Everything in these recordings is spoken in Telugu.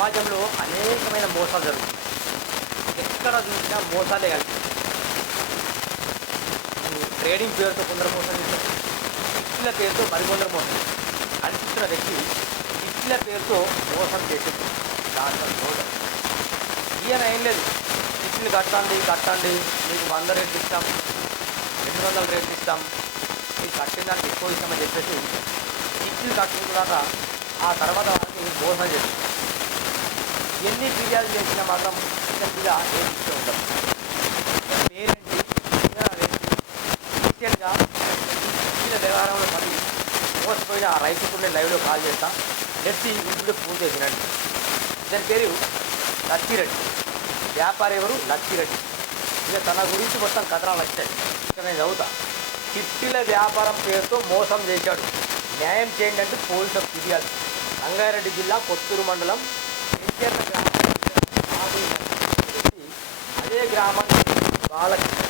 సమాజంలో అనేకమైన మోసాలు జరుగుతున్నాయి. ఎక్కడ చూసినా మోసాలే కనిపిస్తాయి. ట్రేడింగ్ పేరుతో కొందరు మోసం చేస్తారు, కిట్ల పేరుతో మరికొందరు మోసం చేస్తారు. కనిపిస్తున్న వ్యక్తి కిట్ల పేరుతో మోసం చేసేది దాంట్లో మోసం. ఈయన ఏం లేదు, కిట్లు కట్టండి మీకు 100 రేట్లు ఇస్తాం, 200 రేట్లు ఇస్తాం, మీకు కట్టిన దానికి ఎక్కువ ఇస్తామని చెప్పేసి కిట్లు కట్టుకున్నాక ఆ తర్వాత వాళ్ళని మోసం చేస్తుంది. ఎన్ని ఫిర్యాదు చేసినా మాత్రం చికెన్ మీద ఏమి ఇస్తూ ఉంటారు. పేరేంటి రీసెంట్గా కిట్ల వ్యవహారంలో మళ్ళీ మోసపోయిన ఆ రైతుకు నేను లైవ్లో కాల్ చేస్తా. నెట్టి ఇప్పుడు పూర్తి చేసినట్టు. దాని పేరు లచ్చిరెడ్డి. వ్యాపారి ఎవరు? లచ్చిరెడ్డి. ఇక తన గురించి మొత్తం కథనాలు వచ్చాయి. ఇక నేను చదువుతా. చిట్టీల వ్యాపారం పేరుతో మోసం చేశాడు, న్యాయం చేయండి అంటూ పోలీసులకు ఫిర్యాదు. రంగారెడ్డి జిల్లా కొత్తూరు మండలం పెంచేర్ల గ్రామానికి అదే గ్రామానికి బాలకృష్ణ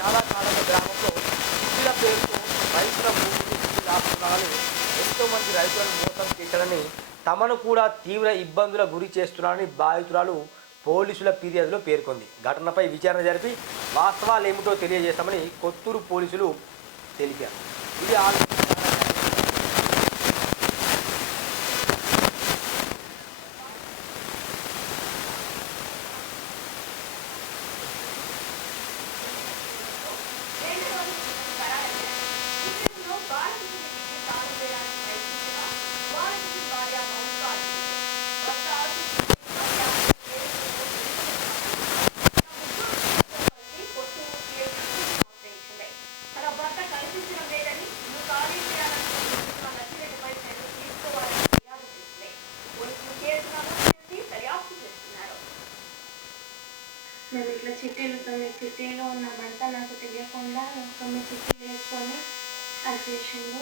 చాలా కాలంలో గ్రామంలో కిట్ల పేరుతో రైతుల భూమిని లాక్కున్నాడు. ఎంతోమంది రైతులను మోసం చేశాడని, తమను కూడా తీవ్ర ఇబ్బందుల గురి చేస్తున్నాడని బాధితురాలు పోలీసుల ఫిర్యాదులో పేర్కొంది. ఘటనపై విచారణ జరిపి వాస్తవాలు ఏమిటో తెలియజేస్తామని కొత్తూరు పోలీసులు తెలిపారు. ఇది మేము ఇట్లా చిట్టీలో ఉన్నామంతా నాకు తెలియకుండా 9 చిట్టీలు వేసుకొని అది చేసిండు.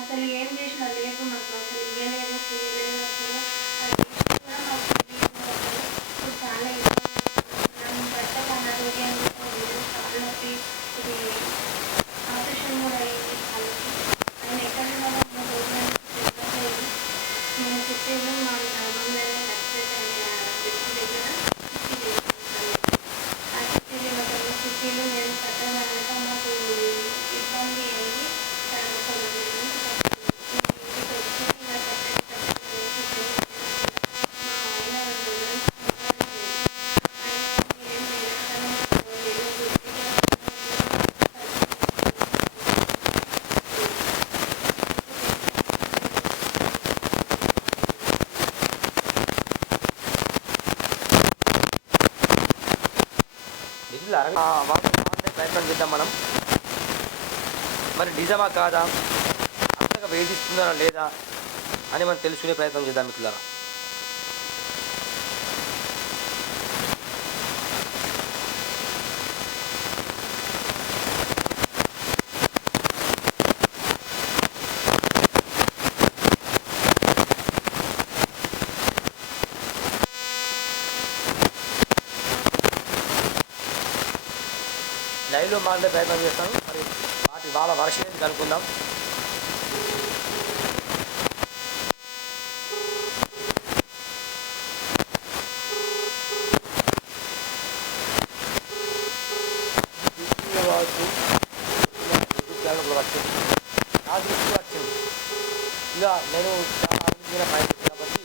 అసలు ఏం చేసినా లేదు, మాకు అసలు ఇవ్వలేదు చేయలేదు. అసలు అది కూడా మాకు తెలియదు. ఇప్పుడు చాలా ఇబ్బంది బట్టలు అనారోగ్యంగా లేదు, కాళ్ళకి ఇది ఆపరేషన్ కూడా అయింది కాళ్ళకి. ఆయన ఎక్కడున్నా మా గవర్నమెంట్ మేము చిట్టీలు మా గ్రామంలోనే నచ్చలేదు దగ్గర చిట్టీలు నేను కట్టమన్నాక మాకు ఇబ్బంది అయ్యి ఇంటికి వచ్చి ఇలా మా ప్రయత్నం చేద్దాం మనం. మరి నిజమా కాదా, అంతగా వేధిస్తున్నారా లేదా అని మనం తెలుసుకునే ప్రయత్నం చేద్దాం మిత్రులారా. లైవ్లో మాట్లాడే ప్రయత్నం చేస్తాను. మరి వాళ్ళ వర్షం కనుక్కుందాం. వచ్చింది నా దృష్టికి వచ్చింది. ఇక నేను చాలా ప్రయత్నం కాబట్టి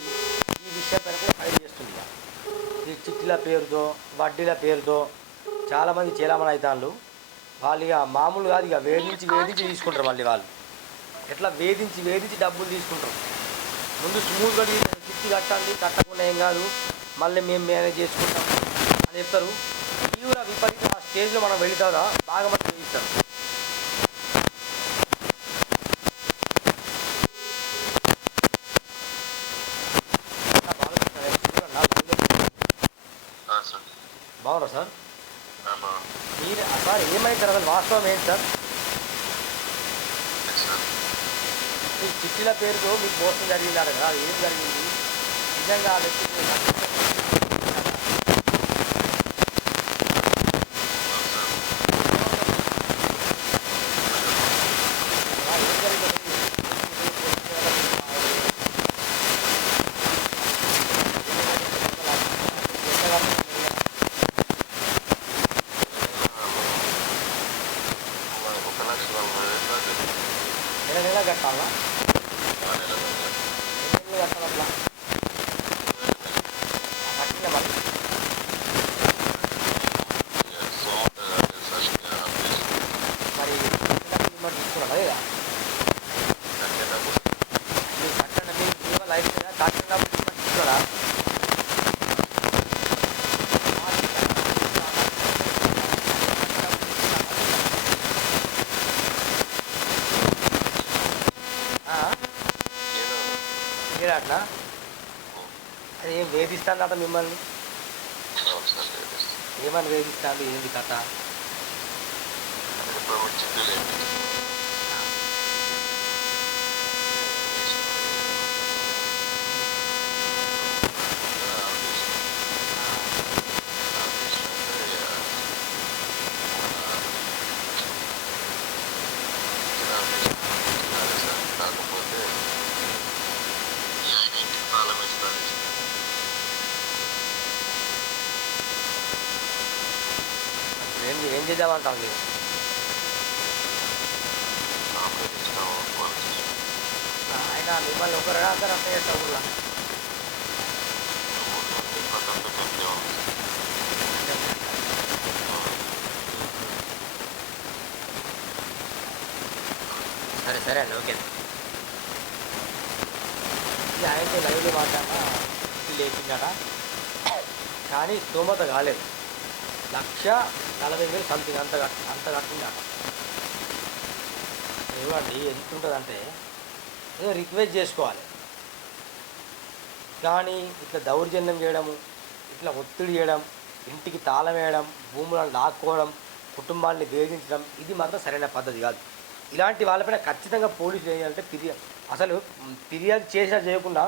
ఈ విషయం పైన కూడా ఫైట్ చేస్తుంది. ఈ చిట్టీల పేరుతో వడ్డీల పేరుతో చాలామంది చలామణి అవుతాళ్ళు. వాళ్ళు ఇక మామూలు కాదు, ఇక వేధించి తీసుకుంటారు. మళ్ళీ వాళ్ళు ఎట్లా వేధించి డబ్బులు తీసుకుంటారు. ముందు స్మూత్గా చిట్టి కట్టకుండా ఏం కాదు, మళ్ళీ మేము మేనేజ్ చేసుకుంటాం అని చెప్తారు. తీవ్ర విపరీత ఆ స్టేజ్లో మనం వెళుతుందా బాగా మంది వేయిస్తారు. బాగున్నారా సార్? మీరు సార్ ఏమైతే అసలు వాస్తవం ఏంటి సార్? ఈ చిట్టీల పేరుతో మీకు మోసం జరిగిందట కదా, అది ఏం జరిగింది నిజంగా ఆ వ్యక్తికి సార్ ఏం జరిగింది? 1,40,000 నెల నెల కట్టాలా? నెల నెల ఎన్ని నెలలు కట్టాలి అట్లా? కట్టిన మరి మరి మరి తీసుకున్నాడా లేదా? మీరు కట్టండి, మీరు జీవో లైఫ్ మీద కట్టినప్పుడు తీసుకున్నాడా? మీరు అట్లా అది ఏం వేధిస్తాడట మిమ్మల్ని? ఏమని వేధిస్తాడు? ఏంది కథ? కాకపోతే ఇంటికి తాళం ఇస్తాను. ఏం చేద్దామంటావు మీరు? ఆయన మిమ్మల్ని ఒకరు అందరూ అంత చేస్తారు ఊళ్ళో. సరే సరే అండి, ఓకే. ఇది ఆయనతో లైవ్లో మాట్లాడినా ఇంటి లేచిందట, కానీ స్తోమత కాలేదు. 1,40,000 సంథింగ్ అంత కట్టిందట. ఇవ్వండి ఎంత ఉంటుందంటే ఏదో రిక్వెస్ట్ చేసుకోవాలి, కానీ ఇట్లా దౌర్జన్యం చేయడము, ఇట్లా ఒత్తిడి చేయడం, ఇంటికి తాళం వేయడం, భూములను లాక్కోవడం, కుటుంబాన్ని వేధించడం ఇది మాత్రం సరైన పద్ధతి కాదు. ఇలాంటి వాళ్ళపైన ఖచ్చితంగా పోలీసులు ఏంటంటే ఫిర్యాదు చేసినా చేయకుండా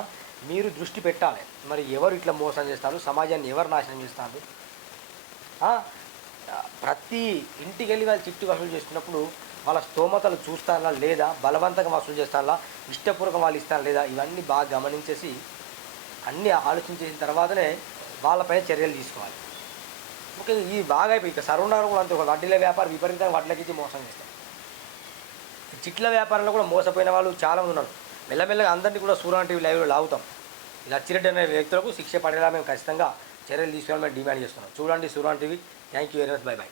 మీరు దృష్టి పెట్టాలి. మరి ఎవరు ఇట్లా మోసం చేస్తారు, సమాజాన్ని ఎవరు నాశనం చేస్తారు? ప్రతి ఇంటికి వెళ్ళి వాళ్ళు చిట్టు వసూలు చేస్తున్నప్పుడు వాళ్ళ స్తోమతలు చూస్తారా లేదా, బలవంతంగా వసూలు చేస్తారా, ఇష్టపూర్వకం వాళ్ళు ఇస్తారా లేదా, ఇవన్నీ బాగా గమనించేసి అన్నీ ఆలోచించేసిన తర్వాతనే వాళ్ళపైన చర్యలు తీసుకోవాలి. ఓకే, ఈ బాగా అయిపోయి ఇక సర్వనగరం కూడా అంతే. ఒక వడ్డీల వ్యాపారం విపరీతంగా వడ్లకిచ్చి మోసం చేస్తారు. చిట్ల వ్యాపారంలో కూడా మోసపోయిన వాళ్ళు చాలామంది ఉన్నారు. మెల్లమెల్లగా అందరినీ కూడా సూరాన్ టీవీ లైవ్లో లాగుతాం. ఇలా చిరెడ్డి అనే వ్యక్తులకు శిక్ష పడేలా మేము ఖచ్చితంగా చర్యలు తీసుకోవాలని మేము డిమాండ్ చేస్తున్నాం. చూడండి Suran TV. Thank you very much. By by.